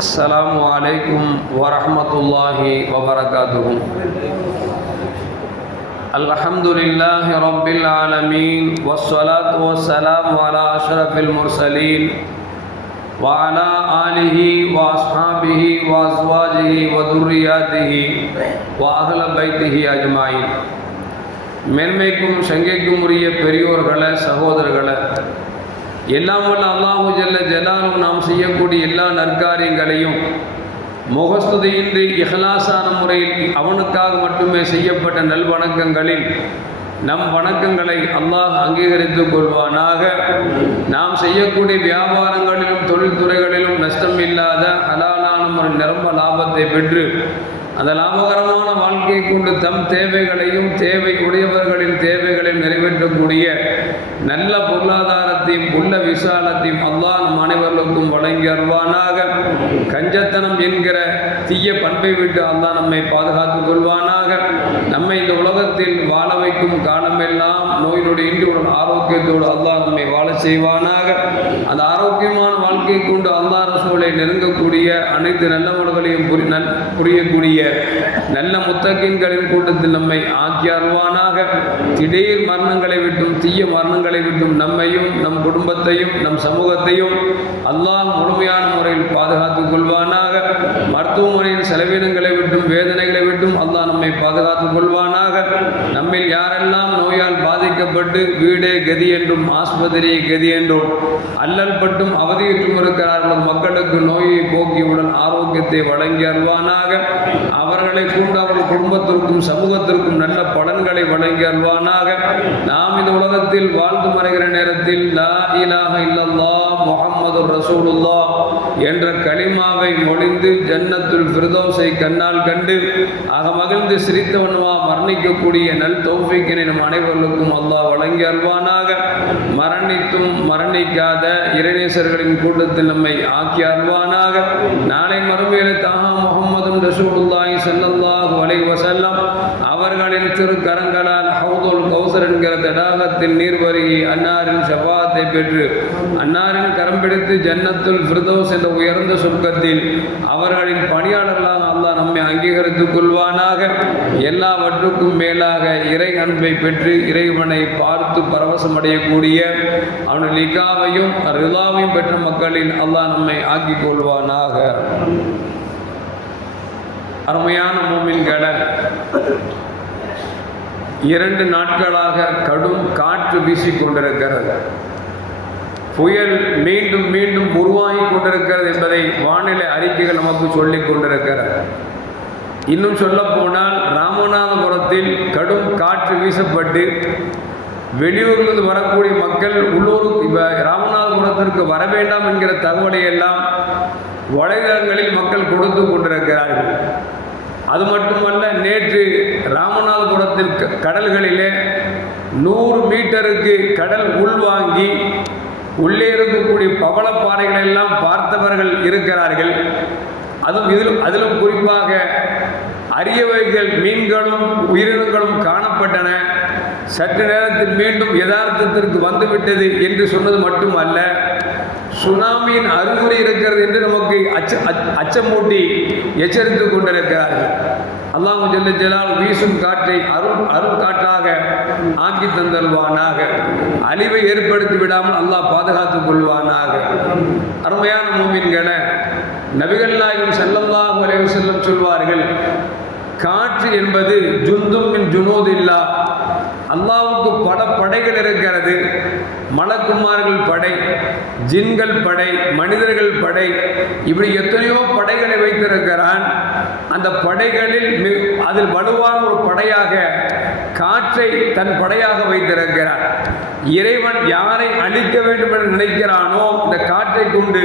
السلام عليكم ورحمة الله وبركاته الحمد لله رب العالمين والصلاة والسلام على أشرف المرسلين وعلى آله وأصحابه وأزواجه وذرياته وأهل بيته أجمعين மேன்மைக்கும் சங்கைக்கும் உரிய பெரியோர்களே சகோதரர்களே எல்லாம் வல்ல அல்லாஹு ஜல்ல ஜலாலும் நாம் செய்யக்கூடிய எல்லா நற்காரியங்களையும் முகஸ்துதியின்றி இஹலாசான முறையில் அவனுக்காக மட்டுமே செய்யப்பட்ட நல்வணக்கங்களில் நம் வணக்கங்களை அல்லாஹ் அங்கீகரித்துக் கொள்வானாக. நாம் செய்யக்கூடிய வியாபாரங்களிலும் தொழில்துறைகளிலும் நஷ்டம் இல்லாத ஹலாலான ஒரு நிரம்ப லாபத்தை பெற்று அந்த லாபகரமான வாழ்க்கையை கொண்டு தம் தேவைகளையும் தேவை உடையவர்களின் தேவைகளையும் நிறைவேற்றக்கூடிய நல்ல பொருளாதாரத்தையும் உள்ள விசாலத்தையும் அல்லாஹ் நம் அனைவர்களுக்கும் வழங்கி அருவானாக கஞ்சத்தனம் என்கிற தீய பண்பை விட்டு அல்லாஹ் நம்மை பாதுகாத்துக் கொள்வானாக. நம்மை இந்த உலகத்தில் வாழ வைக்கும் காலமெல்லாம் நோயினுடைய நொடி இன்றுடன் ஆரோக்கியத்தோடு அல்லாஹ் நம்மை வாழ செய்வானாக. அந்த ஆரோக்கியமான வாழ்க்கை கொண்டு அல்லாஹ் ரசூலை நெருங்கக்கூடிய அனைத்து நல்லவர்களையும் புரி நல் புரியக்கூடிய நல்ல முத்தகின்களின் கூட்டத்தில் நம்மை ஆக்கி அருவானாக திடீர் மரணங்களை விட்டும் தீய மரணங்களை விட்டும் நம்மையும் நம் குடும்பத்தையும் நம் சமூகத்தையும் அல்லாஹ் முழுமையான முறையில் பாதுகாத்துக் கொள்வானாக மருத்துவமனையின் செலவினங்களை விட்டும் வேதனைகளை விட்டும் அல்லாஹ் நம்மை பாதுகாத்துக் கொள்வானாக. நம்மில் யாரெல்லாம் நோயால் பாதிக்கப்பட்டு வீடே கதி என்றும் ஆஸ்பத்திரியை கதி என்றும் அல்லல் பட்டும் அவதியுற்றும் இருக்கிறார்களோ மக்களுக்கு நோயை போக்கி உடல் ஆரோக்கியத்தை வழங்கி அல்வானாக அவர்களை கொண்டு அவர்கள் குடும்பத்திற்கும் சமூகத்திற்கும் நல்ல பலன்களை வழங்கி அல்வானாக நாம் இந்த உலகத்தில் வாழ்ந்து மறைகிற நேரத்தில் லா இலாக இல்லல்லா முகம் முகமது ரசூலுல்லா என்ற களிமாவை மொழிந்து ஜன்னத்துல் ஃபிர்தௌஸை கண்ணால் கண்டு ஆக மகிழ்ந்து சிரித்தவனுமா மரணிக்கக்கூடிய நல் தௌஃபிக்கினை நம் அனைவர்களுக்கும் அல்லாஹ் வழங்கி அல்வானாக மரணித்தும் மரணிக்காத இறைநேசர்களின் கூட்டத்தில் நம்மை ஆக்கி அல்வானாக நாளை மறுமையில தாகா முகமதும் ரசூலுல்லாஹி ஸல்லல்லாஹு அலைஹி வசல்லம் அவர்களின் திருக்கரங்களால் ஹவுதுல் கௌசர் என்கிற தடாகத்தின் நீர் அன்னாரின் அன்னாரின் ஷபாத்தை பெற்று அன்னாரின் கரம் பிடித்து ஜன்னத்துல் ஃபிர்தௌஸ் என்ற உயர்ந்த சொர்க்கத்தில் அவர்களின் பணியாளர்களாக அல்லாஹ் நம்மை அங்கீகரித்துக் கொள்வானாக. எல்லாவற்றுக்கும் மேலாக இறை அன்பை பெற்று இறைவனை பார்த்து பரவசம் அடையக்கூடிய அவனுடைய லிகாவையும் ரிலாவையும் பெற்ற மக்களில் அல்லாஹ் நம்மை ஆக்கிக் கொள்வானாக. அருமையான மூமின் மூமின்களை இரண்டு நாட்களாக கடும் காற்று வீசிக்கொண்டிருக்கிறது புயல் மீண்டும் மீண்டும் உருவாகி கொண்டிருக்கிறது என்பதை வானிலை அறிக்கைகள் நமக்கு சொல்லிக் கொண்டிருக்கிறது. இன்னும் சொல்ல போனால் ராமநாதபுரத்தில் கடும் காற்று வீசப்பட்டு வெளியூர்லிருந்து வரக்கூடிய மக்கள் உள்ளூர் இப்ப ராமநாதபுரத்திற்கு வர வேண்டாம் என்கிற தகவலை எல்லாம் வலைதளங்களில் மக்கள் கொடுத்து கொண்டிருக்கிறார்கள். அது மட்டுமல்ல நேற்று ராமநாதபுரத்தில் க- கடல்களிலே நூறு மீட்டருக்கு கடல் உள்வாங்கி உள்ளே இருக்கக்கூடிய பவளப்பாறைகள் எல்லாம் பார்த்தவர்கள் இருக்கிறார்கள். அதுவும் இதிலும் அதிலும் குறிப்பாக அரியவைகள் மீன்களும் உயிரினங்களும் காணப்பட்டன. சற்று நேரத்தில் மீண்டும் யதார்த்தத்திற்கு வந்துவிட்டது என்று சொன்னது மட்டுமல்ல. சுனாமியின் அறிகுறி இருக்கிறது என்று நமக்கு அச்ச அச்ச- அச்சமூட்டி எச்சரித்துக் கொண்டிருக்கிறார்கள். அல்லாஹ் ஜெல்ல ஜலால் வீசும் காற்றை அருள் அருள் காற்றாக ஆக்கி தந்தல்வானாக. அழிவை ஏற்படுத்தி விடாமல் அல்லாஹ் பாதுகாத்துக் கொள்வானாக. அருமையான மூமின்களை நபிகள் நாயகம் வரைவு அலைஹி சொல்வார்கள் காற்று என்பது ஜுந்தும் ஜுனோது இல்லா. அல்லாவுக்கு பல படைகள் இருக்கிறது. மலக்குமார்கள் படை ஜின்கள் படை மனிதர்கள் படை இப்படி எத்தனையோ படைகளை வைத்திருக்கிறான். அந்த படைகளில் அதில் வலுவான ஒரு படையாக காற்றை தன் படையாக வைத்திருக்கிறார். இறைவன் யாரை அழிக்க வேண்டும் என்று நினைக்கிறானோ இந்த காற்றை கொண்டு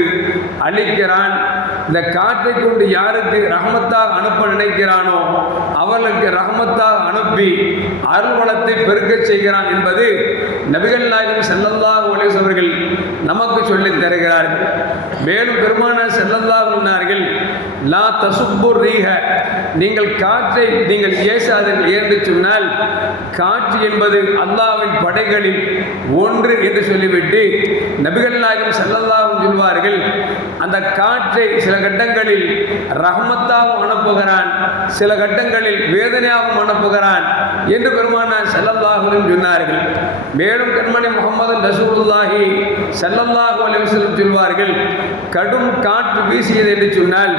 அழிக்கிறான். இந்த காற்றை கொண்டு யாருக்கு ரஹமத்தாக அனுப்ப நினைக்கிறானோ அவர்களுக்கு ரஹமத்தாக அனுப்பி அருள்வளத்தை பெருக்கச் செய்கிறான் என்பது நபிகள் நாயகம் செல்லல்லாஹு அலைஹி அவர்கள் நமக்கு சொல்லித் தருகிறார்கள். மேலும் பெருமான செல்லல்லா சொன்னார்கள் லா தசுப்பு ரீக நீங்கள் காற்றை நீங்கள் ஏசாதீர்கள் என்று சொன்னால் காற்று என்பது அல்லாவின் படைகளில் ஒன்று என்று சொல்லிவிட்டு நபிகள் நாயகம் செல்லல்லாவும் சொல்வார்கள் அந்த காற்றை சில கட்டங்களில் ரஹமத்தாகவும் அனுப்புகிறான் சில கட்டங்களில் வேதனையாகவும் அனுப்புகிறான் என்று பெருமானார் செல்லல்லாகவும் சொன்னார்கள். மேலும் கண்மணி முகமது ரசூலுல்லாஹி செல்லல்லாஹு அலைவசலம் சொல்வார்கள் கடும் காற்று வீசியது என்று சொன்னால்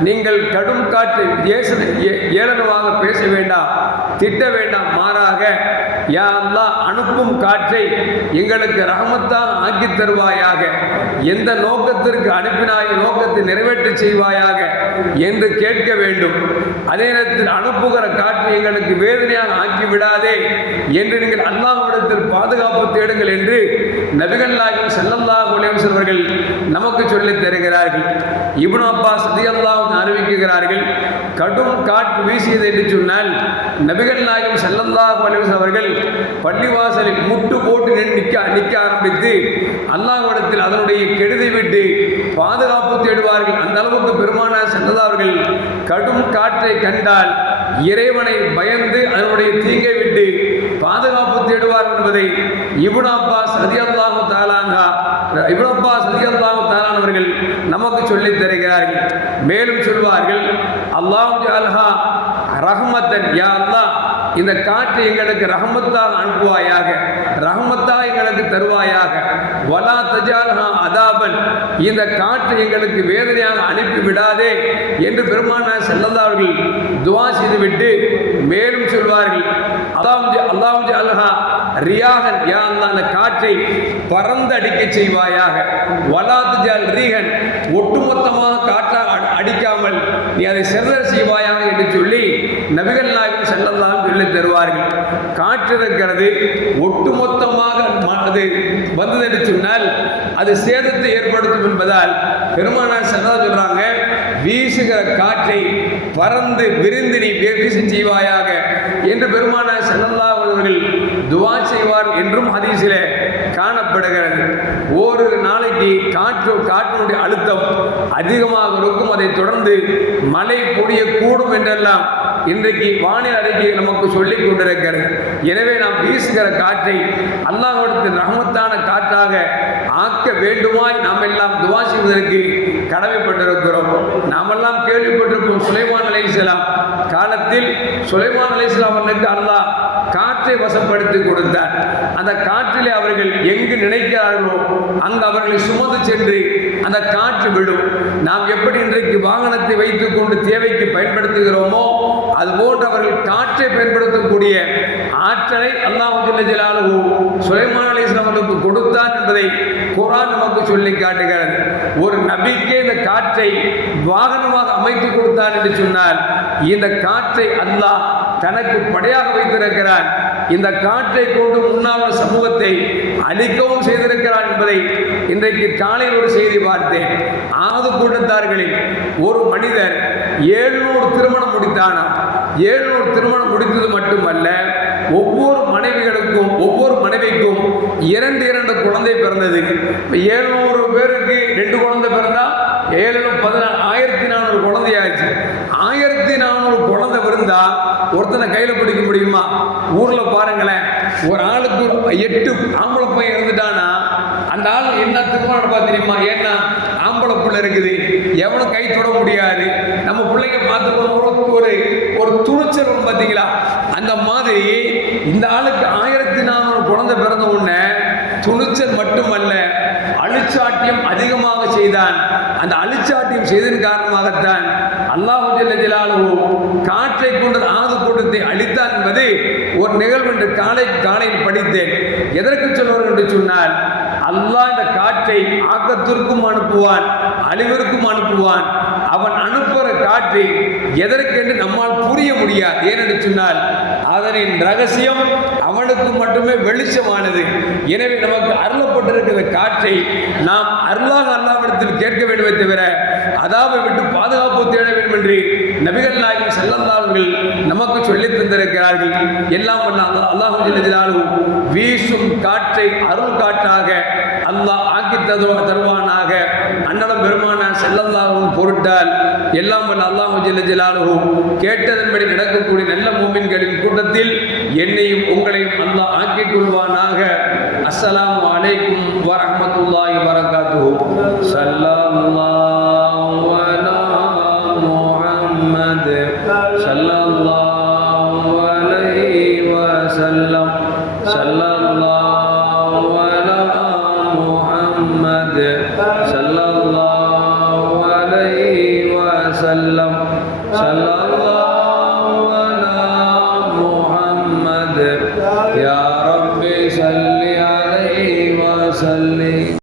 நீங்கள் கடும் காற்று ஏசன ஏ- ஏளனமாக பேச வேண்டாம். திட்ட வேண்டாம் மாறாக யா அல்லா அனுப்பும் காற்றை எங்களுக்கு ரஹமத்தான் ஆக்கி தருவாயாக. எந்த நோக்கத்திற்கு அனுப்பினாய் நோக்கத்தை நிறைவேற்ற செய்வாயாக என்று கேட்க வேண்டும். அதே நேரத்தில் அனுப்புகிற காற்று எங்களுக்கு வேதனையாக ஆக்கி விடாதே என்று நீங்கள் அல்லாஹ்விடத்தில் பாதுகாப்பு தேடுங்கள் என்று நபிகள் நாயகம் ஸல்லல்லாஹு அலைஹி அவர்கள் நமக்கு சொல்லித் தருகிறார்கள். இப்னு அப்பாஸ் ரலியல்லாஹு அறிவிக்கிறார்கள் கடும் காற்று வீசியது என்று சொன்னால் நபிகள் நாயகம் செல்லந்தா அலைஹி அவர்கள் பள்ளிவாசலில் முட்டு போட்டு நிற்க நிற்க ஆரம்பித்து அல்லாஹ்விடத்தில் அதனுடைய கெடுதை விட்டு பாதுகாப்பு தேடுவார்கள். அந்த அளவுக்கு பெருமானார் சென்றதார்கள் கடும் காற்றை கண்டால் இறைவனை பயந்து அதனுடைய தீங்கை விட்டு பாதுகாப்பு தேடுவார் என்பதை இபுன் அப்பாஸ் அதியல்லாஹு தாலாங்கா இபுன் அப்பாஸ் அதியல்லாஹு தாலான் அவர்கள் நமக்கு சொல்லித் தருகிறார்கள். மேலும் சொல்வார்கள் அல்லாஹு அல்ஹா ரஹ்மத்தன் யா அல்லாஹ் இந்த காற்று எங்களுக்கு ரஹமத்தாக அனுப்புவாயாக ரஹமத்தா எங்களுக்கு தருவாயாக. வலா தஜால்ஹா அதாபன். இந்த காற்று எங்களுக்கு வேதனையாக அனுப்பி விடாதே என்று பெருமானார் செல்லந்தார்கள் துவா செய்துவிட்டு மேலும் சொல்வார்கள். அல்லாஹ் அல்லாஹ் அல்ஹா ரியாகன் யா அந்த காற்றை பறந்தடிக்க செய்வாயாக. வலா தஜால் ரீகன் ஒட்டுமொத்தமாக காற்றாக அடி- அடிக்காமல் நீ அதை சிறதர் செய்வாயாக என்று சொல்லி நபிகள் நாயகம் செல்லல்லாம் சொல்லி தருவார்கள். காற்று இருக்கிறது ஒட்டுமொத்தமாக அது வந்தது என்று சொன்னால் அது சேதத்தை ஏற்படுத்தும் என்பதால் பெருமானார் செல்லா சொல்றாங்க வீசுகிற காற்றை பறந்து விரிந்து நீ வே- வீச செய்வாயாக என்று பெருமானார் செல்லல்லா அவர்கள் துவா செய்வார் என்றும் ஹதீஸிலே காணப்படுகிறது. ஓரிரு நாளைக்கு காற்று காற்றினுடைய அழுத்தம் அதிகமாக இருக்கும். அதை தொடர்ந்து மழை பொழியக்கூடும் என்றெல்லாம் இன்றைக்கு வானிலை அறிக்கை நமக்கு சொல்லிக் கொண்டிருக்கிறது. எனவே நாம் வீசுகிற காற்றை அல்லாஹ்விடத்தில் ரஹமத்தான காற்றாக ஆக்க வேண்டுமாய் நாம் எல்லாம் துவா செய்வதற்கு கடமைப்பட்டிருக்கிறோம். நாமெல்லாம் கேள்விப்பட்டிருப்போம் சுலைமான் அலைஹிஸ்ஸலாம் காலத்தில் சுலைமான் அலைஹிஸ்ஸலாம் அவர்களுக்கு அல்லாஹ் காற்றை வசப்படுத்தி கொடுத்தார். அந்த காற்றிலே அவர்கள் எங்கு நினைக்கிறார்களோ அங்கு அவர்களை சுமந்து சென்று அந்த காற்று விடும். நாம் எப்படி இன்றைக்கு வாகனத்தை வைத்துக்கொண்டு தேவைக்கு பயன்படுத்துகிறோமோ அதுபோன்று அவர்கள் காற்றை பயன்படுத்தக்கூடிய ஆற்றலை அல்லாஹு ஜல்ல சுலைமான் அலைஹிஸ்ஸலாம் அவர்களுக்கு கொடுத்தான் என்பதை குரான் நமக்கு சொல்லி காட்டுகிறது. ஒரு நபிக்கே இந்த காற்றை வாகனமாக அமைத்து கொடுத்தான் என்று சொன்னால் இந்த காற்றை அல்லாஹ் தனக்கு படையாக வைத்திருக்கிறான். இந்த காற்றை கொண்டு உண்ணாவிர சமூகத்தை அழிக்கவும் செய்திருக்கிறான் என்பதை இன்றைக்கு காலையில் ஒரு செய்தி பார்த்தேன். ஆது கூட்டத்தார்களில் ஒரு மனிதர் ஏழ்நூறு திருமணம் முடித்தானாம். ஏழுநூறு திருமணம் முடித்தது மட்டுமல்ல ஒவ்வொரு மனைவிகளுக்கும் ஒவ்வொரு மனைவிக்கும் இரண்டு இரண்டு குழந்தை பிறந்தது. ஏழுநூறு பேருக்கு ரெண்டு குழந்தை பிறந்தா ஏழு பதினாறு ஆயிரத்தி நானூறு குழந்தையாச்சு ஆயிரத்தி நானூறு குழந்தை பிறந்தா ஒருத்தனை கையில் பிடிக்க முடியுமா? ஊர்ல பாருங்களேன் ஒரு ஆளுக்கு எட்டு ஆம்பளை பையன் இருந்துட்டானா அந்த ஆள் என்ன திருமணம் நடப்பா தெரியுமா? ஏன்னா ஆம்பளை இருக்குது? எவனும் கை தொட முடியாது? நம்ம பிள்ளைங்க பார்த்து ஒரு ஒரு துணிச்சல் பார்த்தீங்களா? அந்த மாதிரி இந்த ஆளுக்கு ஆயிரத்தி நானூறு குழந்தை பிறந்த உடனே துணிச்சல் மட்டுமல்ல அழிச்சாட்டியம் அதிகமாக செய்தான். அந்த அழிச்சாட்டியம் செய்ததன் காரணமாகத்தான் அல்லாஹு காற்றை கொண்டு ஆது கூட்டத்தை அழித்தான் என்பது ஒரு நிகழ்வு என்று காலை காலையில் படித்தேன். எதற்கு சொல்வார்கள் என்று சொன்னால் அல்லாஹ் இந்த காற்றை ஆக்கத்திற்கும் அனுப்புவான் அழிவிற்கும் அனுப்புவான். அவன் அனுப்புகிற காற்றை எதற்கென்று நம்மால் புரிய முடியாது. ஏனென்று சொன்னால் அதனின் ரகசியம் அவனுக்கு மட்டுமே வெளிச்சமானது. எனவே நமக்கு அருளப்பட்டிருக்கிற காற்றை நாம் அருளாக அல்லாவிடத்தில் கேட்க வேண்டுமே தவிர அதாவை விட்டு பாதுகாப்பு தேட வேண்டும் என்று நபிகள் நாயகம் செல்லந்தார்கள் நமக்கு சொல்லித் தந்திருக்கிறார்கள். எல்லாம் பண்ண அல்லாஹ் வீசும் காற்றை அருள் காற்றாக அல்லாஹ் ஆக்கி தருவானாக அன்னலம் பெருமான செல்லல்லாகவும் பொருட்டால் எல்லாம் வல்ல அல்லாஹு ஜெல்ல ஜலாலுகும் கேட்டதன்படி நடக்கக்கூடிய நல்ல மூமின்களின் கூட்டத்தில் என்னையும் உங்களையும் அல்லாஹ் ஆக்கிக் கொள்வானாக. அஸ்ஸலாம் அலைக்கும் வரமத்துல்லாஹி வரகாத்துஹு ஸல்லல்லாஹு அலா முஹம்மத். ஸல்லல்லாஹு அலைஹி வஸல்லம். ஸல்லல்லாஹு